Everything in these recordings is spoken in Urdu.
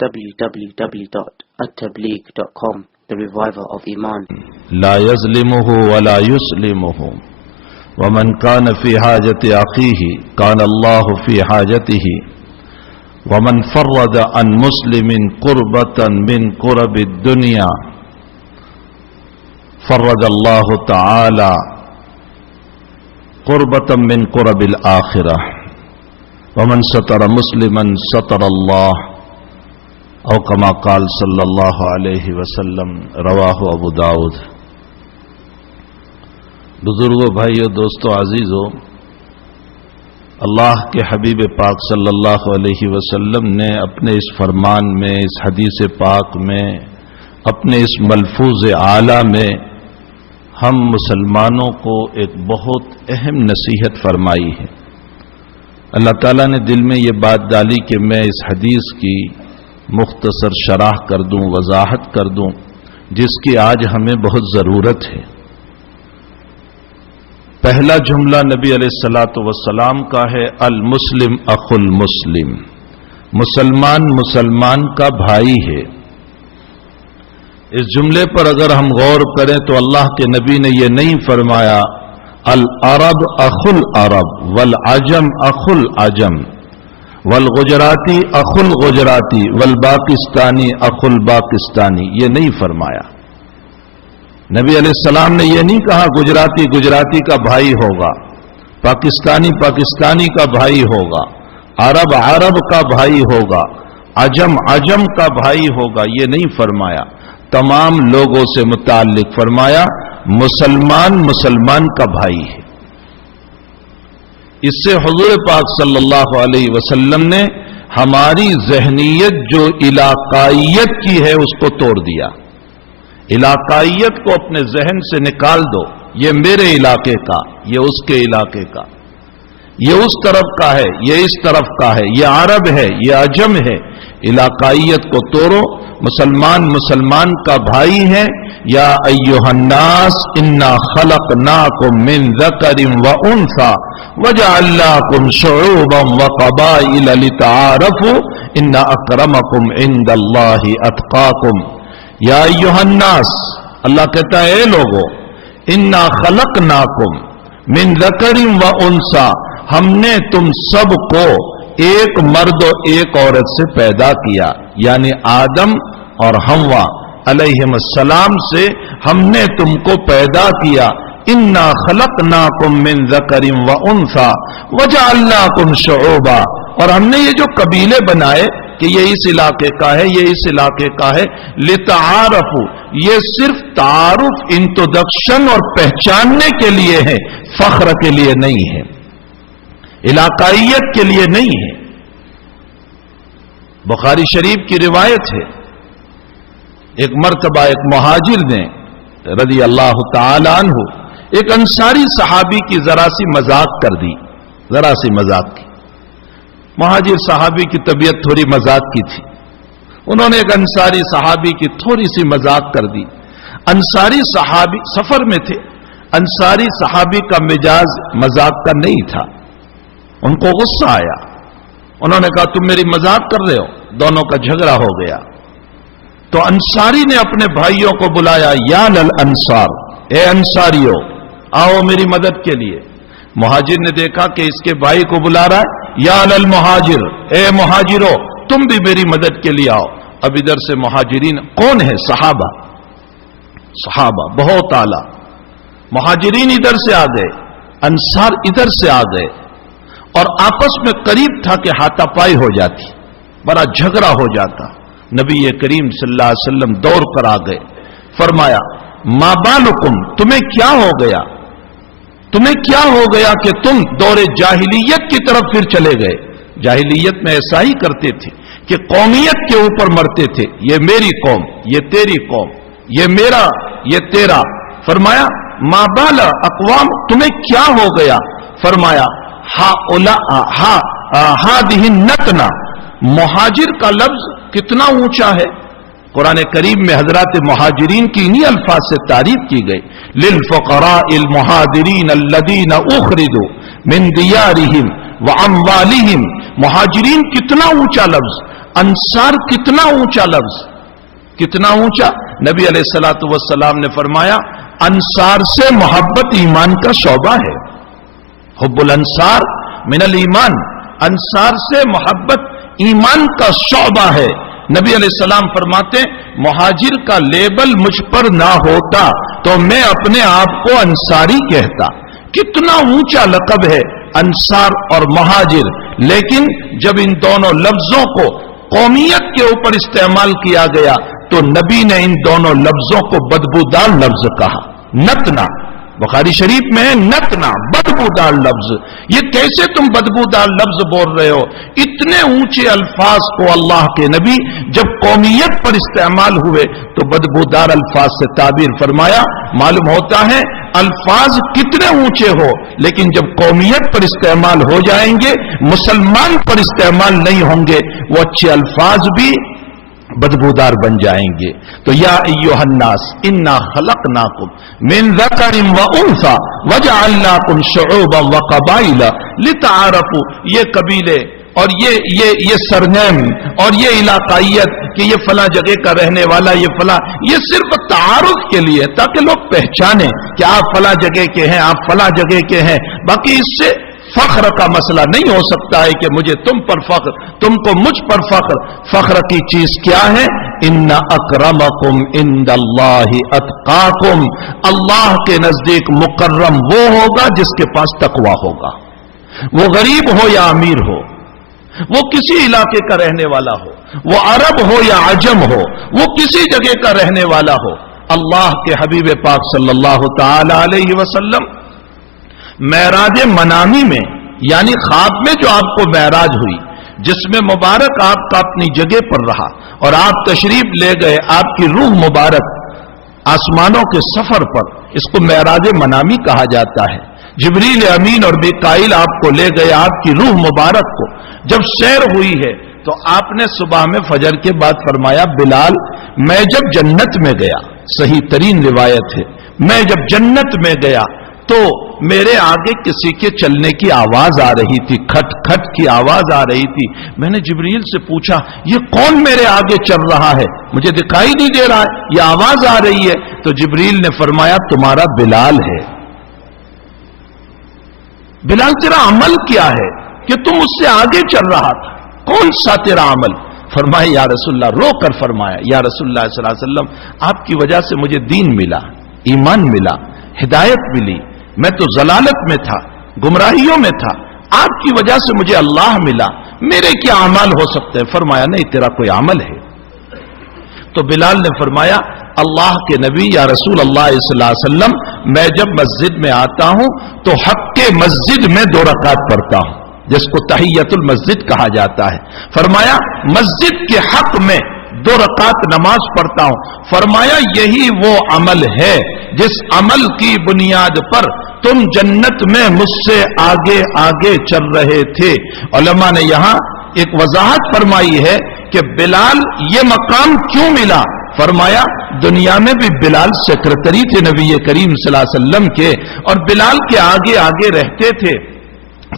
www.attableek.com, the reviver of Iman. لا يظلمه ولا يسلمه ومن كان في حاجة أخيه كان الله في حاجته ومن فرد عن مسلم قربة من قرب الدنيا فرج الله تعالى قربة من قرب الآخرة ومن ستر مسلما ستر الله او کما قال صلی اللہ علیہ وسلم، رواہ ابو داؤد۔ بزرگوں، بھائیو، دوستو، عزیزو، اللہ کے حبیب پاک صلی اللہ علیہ وسلم نے اپنے اس فرمان میں، اس حدیث پاک میں، اپنے اس ملفوظ اعلیٰ میں ہم مسلمانوں کو ایک بہت اہم نصیحت فرمائی ہے۔ اللہ تعالیٰ نے دل میں یہ بات ڈالی کہ میں اس حدیث کی مختصر شرح کر دوں، وضاحت کر دوں، جس کی آج ہمیں بہت ضرورت ہے۔ پہلا جملہ نبی علیہ الصلوۃ والسلام کا ہے، المسلم اخو المسلم، مسلمان مسلمان کا بھائی ہے۔ اس جملے پر اگر ہم غور کریں تو اللہ کے نبی نے یہ نہیں فرمایا العرب اخو العرب والعجم اخو العجم والگجراتی اخو الگجراتی والپاکستانی اخو الپاکستانی، یہ نہیں فرمایا۔ نبی علیہ السلام نے یہ نہیں کہا گجراتی گجراتی کا بھائی ہوگا، پاکستانی پاکستانی کا بھائی ہوگا، عرب عرب کا بھائی ہوگا، عجم عجم کا بھائی ہوگا، یہ نہیں فرمایا۔ تمام لوگوں سے متعلق فرمایا مسلمان مسلمان کا بھائی ہے۔ اس سے حضور پاک صلی اللہ علیہ وسلم نے ہماری ذہنیت جو علاقائیت کی ہے اس کو توڑ دیا۔ علاقائیت کو اپنے ذہن سے نکال دو، یہ میرے علاقے کا، یہ اس کے علاقے کا، یہ اس طرف کا ہے، یہ اس طرف کا ہے، یہ عرب ہے، یہ عجم ہے۔ علاقائیت کو توڑو، مسلمان مسلمان کا بھائی ہے۔ یا ایھا الناس انا خلقناکم من ذکر وانثی وجعلناکم شعوبا وقبائل لتعارفوا ان اکرمکم عند اللہ اتقاکم۔ یا ایھا الناس، اللہ کہتا ہے اے لوگو، انا خلقناکم من ذکر وانثی، ہم نے تم سب کو ایک مرد و ایک عورت سے پیدا کیا، یعنی آدم اور حوا علیہم السلام سے ہم نے تم کو پیدا کیا۔ انا خلقناکم من ذکر وانثی وجعلناکم شعوبا، اور ہم نے یہ جو قبیلے بنائے کہ یہ اس علاقے کا ہے، یہ اس علاقے کا ہے، لتعارفوا، یہ صرف تعارف، انٹروڈکشن اور پہچاننے کے لیے ہے، فخر کے لیے نہیں ہے، علاقائیت کے لیے نہیں ہے۔ بخاری شریف کی روایت ہے، ایک مرتبہ ایک مہاجر نے رضی اللہ تعالی عنہ ایک انصاری صحابی کی ذرا سی مذاق کر دی، ذرا سی مذاق کی۔ مہاجر صحابی کی طبیعت تھوڑی مذاق کی تھی، انہوں نے ایک انصاری صحابی کی تھوڑی سی مذاق کر دی۔ انصاری صحابی سفر میں تھے، انصاری صحابی کا مزاج مذاق کا نہیں تھا، ان کو غصہ آیا، انہوں نے کہا تم میری مذاق کر رہے ہو، دونوں کا جھگڑا ہو گیا۔ تو انصاری نے اپنے بھائیوں کو بلایا، یا للانصار، اے انصاریو آؤ میری مدد کے لیے۔ مہاجر نے دیکھا کہ اس کے بھائی کو بلا رہا ہے، یا للمہاجر، اے مہاجرو تم بھی میری مدد کے لیے آؤ۔ اب ادھر سے مہاجرین کون ہے؟ صحابہ، صحابہ بہت اعلیٰ۔ مہاجرین ادھر سے آ گئے، انصار ادھر سے آ گئے، اور آپس میں قریب تھا کہ ہاتھا پائی ہو جاتی، بڑا جھگڑا ہو جاتا۔ نبی کریم صلی اللہ علیہ وسلم دوڑ کر آ گئے، فرمایا ما بالکم، تمہیں کیا ہو گیا، تمہیں کیا ہو گیا کہ تم دور جاہلیت کی طرف پھر چلے گئے؟ جاہلیت میں ایسا ہی کرتے تھے کہ قومیت کے اوپر مرتے تھے، یہ میری قوم، یہ تیری قوم، یہ میرا، یہ تیرا۔ فرمایا ما بال اقوام، تمہیں کیا ہو گیا؟ فرمایا ہذہ النتنہ، مہاجر کا لفظ کتنا اونچا ہے۔ قرآن کریم میں حضرات مہاجرین کی انہی الفاظ سے تعریف کی گئی، للفقراء المہاجرین الذین اخرجوا من دیارہم واموالہم۔ مہاجرین کتنا اونچا لفظ، انصار کتنا اونچا لفظ، کتنا اونچا. نبی علیہ الصلوۃ والسلام نے فرمایا انصار سے محبت ایمان کا شعبہ ہے. حب الانصار من الایمان، انصار سے محبت ایمان کا شعبہ ہے. نبی علیہ السلام فرماتے مہاجر کا لیبل مجھ پر نہ ہوتا تو میں اپنے آپ کو انصاری کہتا. کتنا اونچا لقب ہے انصار اور مہاجر. لیکن جب ان دونوں لفظوں کو قومیت کے اوپر استعمال کیا گیا تو نبی نے ان دونوں لفظوں کو بدبودار لفظ کہا. نتنا، بخاری شریف میں ہے نتنا، بدبودار لفظ. یہ کیسے تم بدبودار لفظ بول رہے ہو؟ اتنے اونچے الفاظ کو اللہ کے نبی جب قومیت پر استعمال ہوئے تو بدبودار الفاظ سے تعبیر فرمایا. معلوم ہوتا ہے الفاظ کتنے اونچے ہو لیکن جب قومیت پر استعمال ہو جائیں گے، مسلمان پر استعمال نہیں ہوں گے، وہ اچھے الفاظ بھی بدبودار بن جائیں گے. تو یا ایھا الناس انا خلقناکم من ذکر و انثی وجعلناکم شعوبا وقبائل لتعارفوا. یہ قبیلے اور یہ سرنیم اور یہ علاقائیت کہ یہ فلاں جگہ کا رہنے والا، یہ فلاں، یہ صرف تعارف کے لیے تاکہ لوگ پہچانیں کہ آپ فلاں جگہ کے ہیں، آپ فلاں جگہ کے ہیں. باقی اس سے فخر کا مسئلہ نہیں ہو سکتا ہے کہ مجھے تم پر فخر، تم کو مجھ پر فخر. فخر کی چیز کیا ہے؟ ان اکرمکم عند اللہ اتقاکم. اللہ کے نزدیک مکرم وہ ہوگا جس کے پاس تقوی ہوگا. وہ غریب ہو یا امیر ہو، وہ کسی علاقے کا رہنے والا ہو، وہ عرب ہو یا عجم ہو، وہ کسی جگہ کا رہنے والا ہو. اللہ کے حبیب پاک صلی اللہ تعالی علیہ وسلم معراج منامی میں، یعنی خواب میں جو آپ کو معراج ہوئی، جس میں مبارک آپ کا اپنی جگہ پر رہا اور آپ تشریف لے گئے، آپ کی روح مبارک آسمانوں کے سفر پر، اس کو معراج منامی کہا جاتا ہے. جبریل امین اور میکائیل آپ کو لے گئے، آپ کی روح مبارک کو جب سیر ہوئی ہے تو آپ نے صبح میں فجر کے بعد فرمایا بلال میں جب جنت میں گیا، صحیح ترین روایت ہے، میں جب جنت میں گیا تو میرے آگے کسی کے چلنے کی آواز آ رہی تھی، کھٹ کھٹ کی آواز آ رہی تھی. میں نے جبریل سے پوچھا یہ کون میرے آگے چل رہا ہے؟ مجھے دکھائی نہیں دے رہا ہے، یہ آواز آ رہی ہے. تو جبریل نے فرمایا تمہارا بلال ہے. بلال تیرا عمل کیا ہے کہ تم اس سے آگے چل رہا تھا؟ کون سا تیرا عمل؟ فرمایا یا رسول اللہ، رو کر فرمایا یا رسول اللہ صلی اللہ علیہ وسلم آپ کی وجہ سے مجھے دین ملا، ایمان ملا، ہدایت ملی. میں تو ضلالت میں تھا، گمراہیوں میں تھا، آپ کی وجہ سے مجھے اللہ ملا. میرے کیا اعمال ہو سکتے ہیں؟ فرمایا نہیں تیرا کوئی عمل ہے. تو بلال نے فرمایا اللہ کے نبی یا رسول اللہ صلی اللہ علیہ وسلم میں جب مسجد میں آتا ہوں تو حق کے مسجد میں 2 رکعت پڑھتا ہوں جس کو تحیت المسجد کہا جاتا ہے. فرمایا مسجد کے حق میں 2 رکعت نماز پڑھتا ہوں. فرمایا یہی وہ عمل ہے جس عمل کی بنیاد پر تم جنت میں مجھ سے آگے آگے چل رہے تھے. علماء نے یہاں ایک وضاحت فرمائی ہے کہ بلال یہ مقام کیوں ملا. فرمایا دنیا میں بھی بلال سیکرٹری تھے نبی کریم صلی اللہ علیہ وسلم کے اور بلال کے آگے آگے رہتے تھے.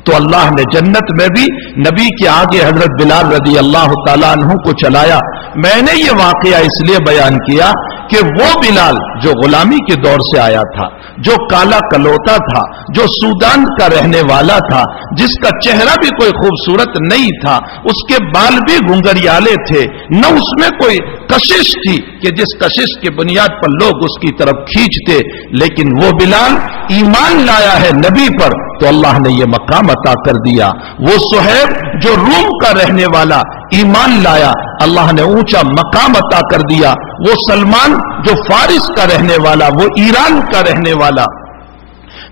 تو اللہ نے جنت میں بھی نبی کے آگے حضرت بلال رضی اللہ تعالیٰ عنہ کو چلایا. میں نے یہ واقعہ اس لیے بیان کیا کہ وہ بلال جو غلامی کے دور سے آیا تھا، جو کالا کلوتا تھا، جو سودان کا رہنے والا تھا، جس کا چہرہ بھی کوئی خوبصورت نہیں تھا، اس کے بال بھی گھنگریالے تھے، نہ اس میں کوئی کشش تھی کہ جس کشش کے بنیاد پر لوگ اس کی طرف کھینچتے، لیکن وہ بلال ایمان لایا ہے نبی پر تو اللہ نے یہ مقام عطا کر دیا. وہ صہیب جو روم کا رہنے والا ایمان لایا، اللہ نے اونچا مقام عطا کر دیا. وہ سلمان جو فارس کا رہنے والا، وہ ایران کا رہنے والا،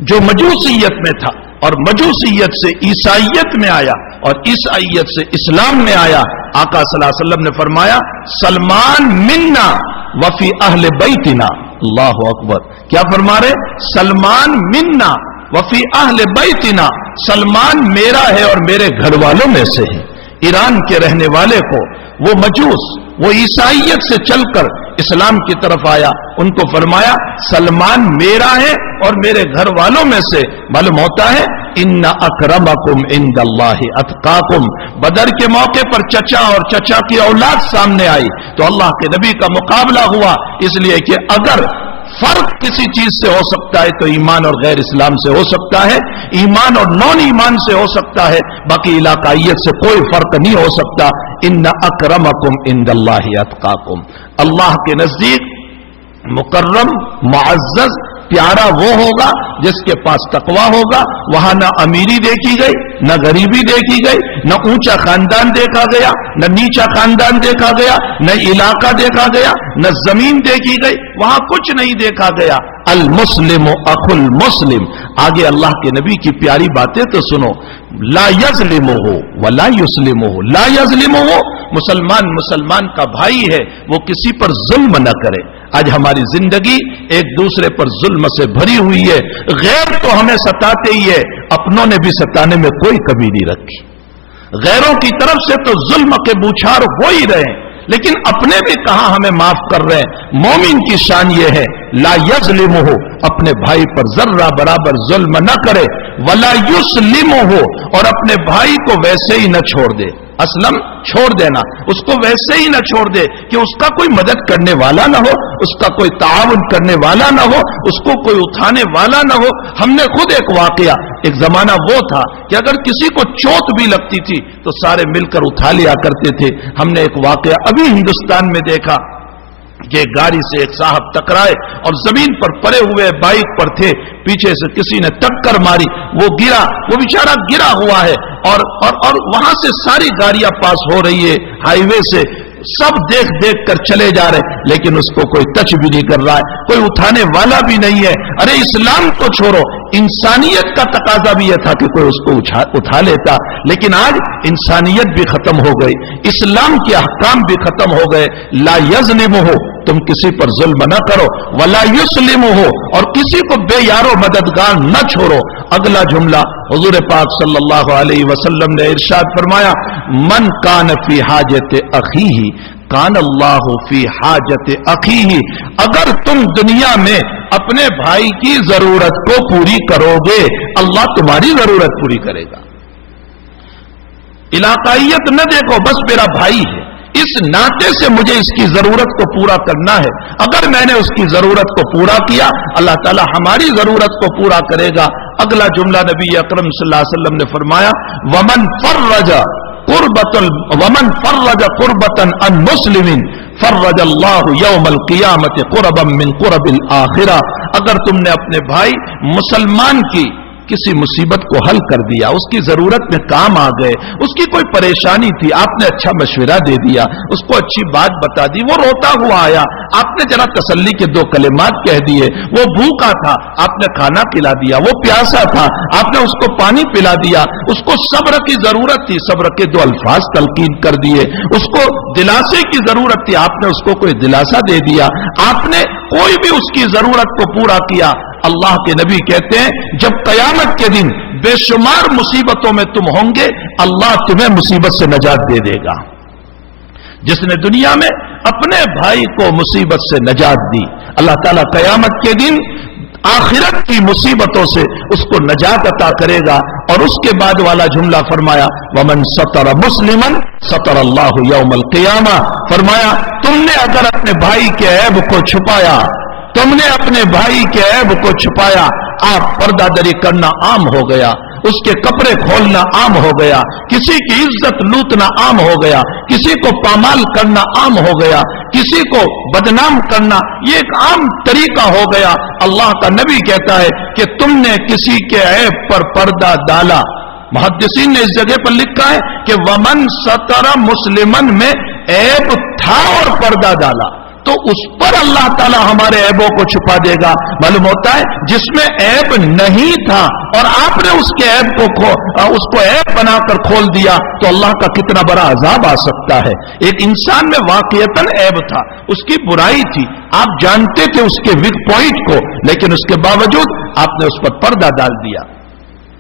جو مجوسیت میں تھا اور مجوسیت سے عیسائیت میں آیا اور عیسائیت سے اسلام میں آیا، آقا صلی اللہ علیہ وسلم نے فرمایا سلمان منا وفی اہل بیتنا. اللہ اکبر. کیا فرما رہے؟ سلمان منا وفی اہل بیتنا. سلمان میرا ہے اور میرے گھر والوں میں سے ہے. ایران کے رہنے والے کو وہ مجوس، وہ عیسائیت سے چل کر اسلام کی طرف آیا، ان کو فرمایا سلمان میرا ہے اور میرے گھر والوں میں سے. معلوم ہوتا ہے ان اکرمکم عند اللہ اتقاکم. بدر کے موقع پر چچا اور چچا کی اولاد سامنے آئی تو اللہ کے نبی کا مقابلہ ہوا، اس لیے کہ اگر فرق کسی چیز سے ہو سکتا ہے تو ایمان اور غیر اسلام سے ہو سکتا ہے، ایمان اور نون ایمان سے ہو سکتا ہے، باقی علاقائیت سے کوئی فرق نہیں ہو سکتا. ان اکرمکم عند اللہ اتقاکم. اللہ کے نزدیک مکرم، معزز، پیارا وہ ہوگا جس کے پاس تقوی ہوگا. وہاں نہ امیری دیکھی گئی، نہ غریبی دیکھی گئی، نہ اونچا خاندان دیکھا گیا، نہ نیچا خاندان دیکھا گیا، نہ علاقہ دیکھا گیا، نہ زمین دیکھی گئی، وہاں کچھ نہیں دیکھا گیا. المسلم اخو المسلم. آگے اللہ کے نبی کی پیاری باتیں تو سنو. لا یظلمہ ولا یسلمہ. لا یظلمہ، مسلمان کا بھائی ہے، وہ کسی پر ظلم نہ کرے. آج ہماری زندگی ایک دوسرے پر ظلم سے بھری ہوئی ہے. غیر تو ہمیں ستاتے ہی ہے، اپنوں نے بھی ستانے میں کوئی کمی نہیں رکھی. غیروں کی طرف سے تو ظلم کے بوچھار ہو ہی رہے ہیں، لیکن اپنے بھی کہاں ہمیں معاف کر رہے ہیں. مومن کی شان یہ ہے لا یظلمہ، اپنے بھائی پر ذرہ برابر ظلم نہ کرے. ولا یسلمہ، اور اپنے بھائی کو ویسے ہی نہ چھوڑ دے. اسلم چھوڑ دینا، اس کو ویسے ہی نہ چھوڑ دے کہ اس کا کوئی مدد کرنے والا نہ ہو، اس کا کوئی تعاون کرنے والا نہ ہو، اس کو کوئی اٹھانے والا نہ ہو. ہم نے خود ایک واقعہ، ایک زمانہ وہ تھا کہ اگر کسی کو چوٹ بھی لگتی تھی تو سارے مل کر اٹھا لیا کرتے تھے. ہم نے ایک واقعہ ابھی ہندوستان میں دیکھا کہ گاڑی سے ایک صاحب ٹکرائے اور زمین پر پڑے ہوئے بائک پر تھے، پیچھے سے کسی نے ٹکر ماری، وہ گرا، وہ بیچارہ گرا ہوا ہے اور وہاں سے ساری گاڑیاں پاس ہو رہی ہے ہائی وے سے، سب دیکھ دیکھ کر چلے جا رہے، لیکن اس کو کوئی ٹچ بھی نہیں کر رہا ہے، کوئی اٹھانے والا بھی نہیں ہے. ارے اسلام کو چھوڑو، انسانیت کا تقاضا بھی یہ تھا کہ کوئی اس کو اٹھا لیتا، لیکن آج انسانیت بھی ختم ہو گئی، اسلام کے احکام بھی ختم ہو گئے. لا یظلمہ، تم کسی پر ظلم نہ کرو. ولا یسلمہ، اور کسی کو بے یارو مددگار نہ چھوڑو. اگلا جملہ حضور پاک صلی اللہ علیہ وسلم نے ارشاد فرمایا، من کان فی حاجت اخیہ کان اللہ فی حاجت اخیہ. اگر تم دنیا میں اپنے بھائی کی ضرورت کو پوری کرو گے، اللہ تمہاری ضرورت پوری کرے گا. علاقائیت نہ دیکھو، بس میرا بھائی ہے، اس ناطے سے مجھے اس کی ضرورت کو پورا کرنا ہے. اگر میں نے اس کی ضرورت کو پورا کیا، اللہ تعالی ہماری ضرورت کو پورا کرے گا. اگلا جملہ نبی اکرم صلی اللہ علیہ وسلم نے فرمایا، ومن فرج قربتا عن مسلم فرج اللہ یوم القیامت قربا من قرب الآخرہ. اگر تم نے اپنے بھائی مسلمان کی کسی مصیبت کو حل کر دیا، اس کی ضرورت میں کام آ گئے، اس کی کوئی پریشانی تھی، آپ نے اچھا مشورہ دے دیا، اس کو اچھی بات بتا دی، وہ روتا ہوا آیا، آپ نے ذرا تسلی کے دو کلمات کہہ دیے، وہ بھوکا تھا، آپ نے کھانا کھلا دیا، وہ پیاسا تھا، آپ نے اس کو پانی پلا دیا، اس کو صبر کی ضرورت تھی، صبر کے دو الفاظ تلقین کر دیے، اس کو دلاسے کی ضرورت تھی، آپ نے اس کو کوئی دلاسا دے دیا، آپ نے کوئی بھی اس کی ضرورت کو پورا کیا. اللہ کے نبی کہتے ہیں جب قیامت کے دن بے شمار مصیبتوں میں تم ہوں گے، اللہ تمہیں مصیبت سے نجات دے دے گا. جس نے دنیا میں اپنے بھائی کو مصیبت سے نجات دی، اللہ تعالیٰ قیامت کے دن آخرت کی مصیبتوں سے اس کو نجات عطا کرے گا. اور اس کے بعد والا جملہ فرمایا، ومن ستر مسلما ستر اللہ یوم القیامہ. فرمایا تم نے اگر اپنے بھائی کے عیب کو چھپایا، تم نے اپنے بھائی کے عیب کو چھپایا، آپ پردہ دری کرنا عام ہو گیا، اس کے کپڑے کھولنا عام ہو گیا، کسی کی عزت لوٹنا عام ہو گیا، کسی کو پامال کرنا عام ہو گیا، کسی کو بدنام کرنا یہ ایک عام طریقہ ہو گیا. اللہ کا نبی کہتا ہے کہ تم نے کسی کے عیب پر پردہ ڈالا. محدثین نے اس جگہ پر لکھا ہے کہ ومن ستر مسلمن میں عیب تھا اور پردہ ڈالا، تو اس پر اللہ تعالی ہمارے عیبوں کو چھپا دے گا. معلوم ہوتا ہے جس میں عیب نہیں تھا اور آپ نے اس کے عیب کو اس کو عیب بنا کر کھول دیا تو اللہ کا کتنا بڑا عذاب آ سکتا ہے. ایک انسان میں واقعتاً عیب تھا، اس کی برائی تھی، آپ جانتے تھے اس کے ویک پوائنٹ کو، لیکن اس کے باوجود آپ نے اس پر پردہ ڈال دیا.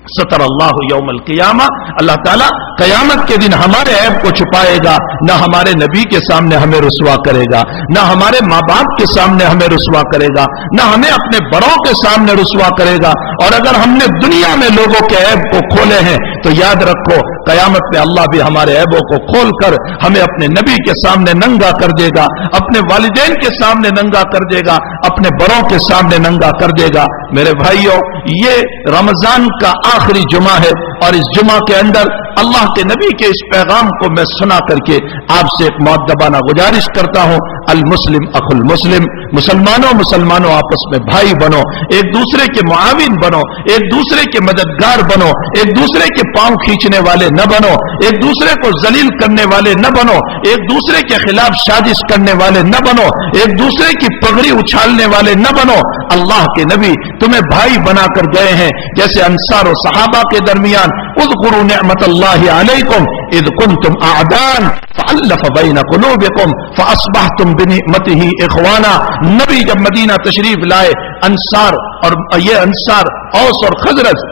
ستر اللہ یوم القیامہ، اللہ تعالیٰ قیامت کے دن ہمارے عیب کو چھپائے گا، نہ ہمارے نبی کے سامنے ہمیں رسوا کرے گا، نہ ہمارے ماں باپ کے سامنے ہمیں رسوا کرے گا، نہ ہمیں اپنے بڑوں کے سامنے رسوا کرے گا۔ اور اگر ہم نے دنیا میں لوگوں کے عیب کو کھولے ہیں تو یاد رکھو قیامت میں اللہ بھی ہمارے عیبوں کو کھول کر ہمیں اپنے نبی کے سامنے ننگا کر دے گا، اپنے والدین کے سامنے ننگا کر دے گا، اپنے بڑوں کے سامنے ننگا کر دے گا۔ میرے بھائیوں، یہ رمضان کا آخری جمعہ ہے اور اس جمعہ کے اندر اللہ کے نبی کے اس پیغام کو میں سنا کر کے آپ سے ایک مؤدبانہ گزارش کرتا ہوں، المسلم اخو المسلم، مسلمانوں آپس میں بھائی بنو، ایک دوسرے کے معاون بنو، ایک دوسرے کے مددگار بنو، ایک دوسرے کے پاؤں کھینچنے والے نہ بنو، ایک دوسرے کو ذلیل کرنے والے نہ بنو، ایک دوسرے کے خلاف سازش کرنے والے نہ بنو، ایک دوسرے کی پگڑی اچھالنے والے نہ بنو۔ اللہ کے نبی تمہیں بھائی بنا کر گئے ہیں، جیسے انصار و صحابہ کے درمیان اذکروا نعمت اللہ علیکم اذ کنتم اعداء فالف بین قلوبکم فاصبحتم بنعمتہ اخوانا۔ نبی جب مدینہ تشریف لائے، انصار اور اوس اور خزرج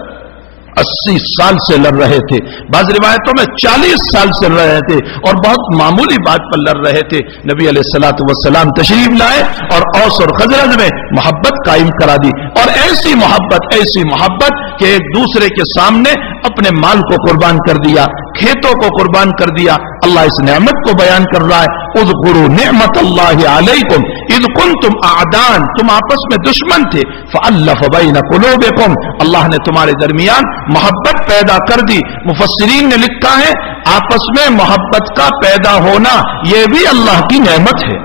80 سال سے لڑ رہے تھے، بعض روایتوں میں 40 سال سے لڑ رہے تھے اور بہت معمولی بات پر لڑ رہے تھے۔ نبی علیہ الصلوۃ والسلام تشریف لائے اور اوس اور خزرج میں محبت قائم کرا دی، اور ایسی محبت کہ ایک دوسرے کے سامنے اپنے مال کو قربان کر دیا، کھیتوں کو قربان کر دیا۔ اللہ اس نعمت کو بیان کر رہا ہے، اذکروا نعمت اللہ علیکم اذ کنتم اعداء، تم آپس میں دشمن تھے، فالف بین قلوبکم، اللہ نے تمہارے درمیان محبت پیدا کر دی۔ مفسرین نے لکھا ہے آپس میں محبت کا پیدا ہونا یہ بھی اللہ کی نعمت ہے۔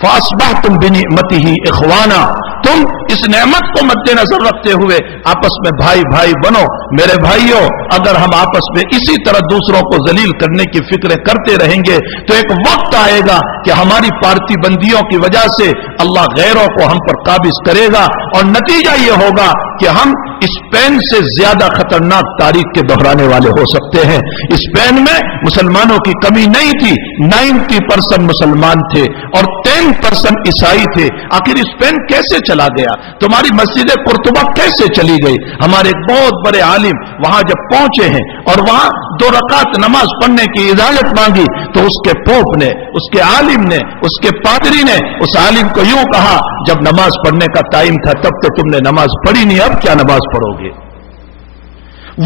فاصبحتم بنعمته اخوانا، تم اس نعمت کو مد نظر رکھتے ہوئے آپس میں بھائی بنو۔ میرے بھائیوں، اگر ہم آپس میں اسی طرح دوسروں کو ذلیل کرنے کی فکریں کرتے رہیں گے تو ایک وقت آئے گا کہ ہماری پارٹی بندیوں کی وجہ سے اللہ غیروں کو ہم پر قابض کرے گا، اور نتیجہ یہ ہوگا کہ ہم اسپین سے زیادہ خطرناک تاریخ کے دہرانے والے ہو سکتے ہیں۔ اسپین میں مسلمانوں کی کمی نہیں تھی، 90% مسلمان تھے اور 10% عیسائی تھے۔ آخر اسپین کیسے چلا گیا؟ تمہاری مسجد قرطبہ کیسے چلی گئی؟ ہمارے ایک بہت بڑے عالم وہاں جب پہنچے ہیں اور وہاں 2 رکعت نماز پڑھنے کی اجازت مانگی تو اس کے پوپ نے، اس کے عالم نے، اس کے پادری نے اس عالم کو یوں کہا، جب نماز پڑھنے کا ٹائم تھا تب تو تم نے نماز پڑھی نہیں، اب کیا نماز پڑھو گے؟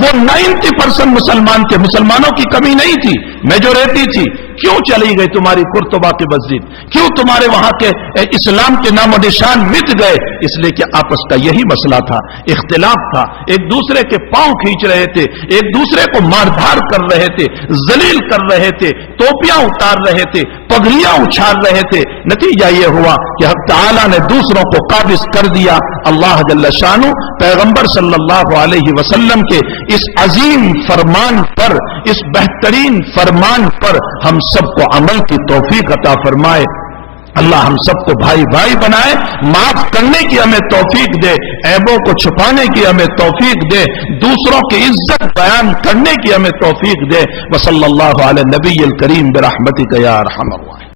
وہ 90% مسلمان تھے، مسلمانوں کی کمی نہیں تھی، میجورٹی تھی۔ کیوں چلی گئی تمہاری قرطبہ کی مسجد؟ کیوں تمہارے وہاں کے اسلام کے نام و نشان مٹ گئے؟ اس لیے کہ آپس کا یہی مسئلہ تھا، اختلاف تھا، ایک دوسرے کے پاؤں کھینچ رہے تھے، ایک دوسرے کو مار دھار کر رہے تھے، ذلیل کر رہے تھے، ٹوپیاں اتار رہے تھے، پگڑیاں اچھال رہے تھے۔ نتیجہ یہ ہوا کہ حق تعالیٰ نے دوسروں کو قابض کر دیا۔ اللہ جل شانہ پیغمبر صلی اللہ علیہ وسلم کے اس عظیم فرمان پر، اس بہترین فرمان پر ہم سب کو عمل کی توفیق عطا فرمائے۔ اللہ ہم سب کو بھائی بنائے، معاف کرنے کی ہمیں توفیق دے، عیبوں کو چھپانے کی ہمیں توفیق دے، دوسروں کی عزت بیان کرنے کی ہمیں توفیق دے۔ وصلی اللہ علی النبی الکریم برحمتک یا ارحم الراحمین۔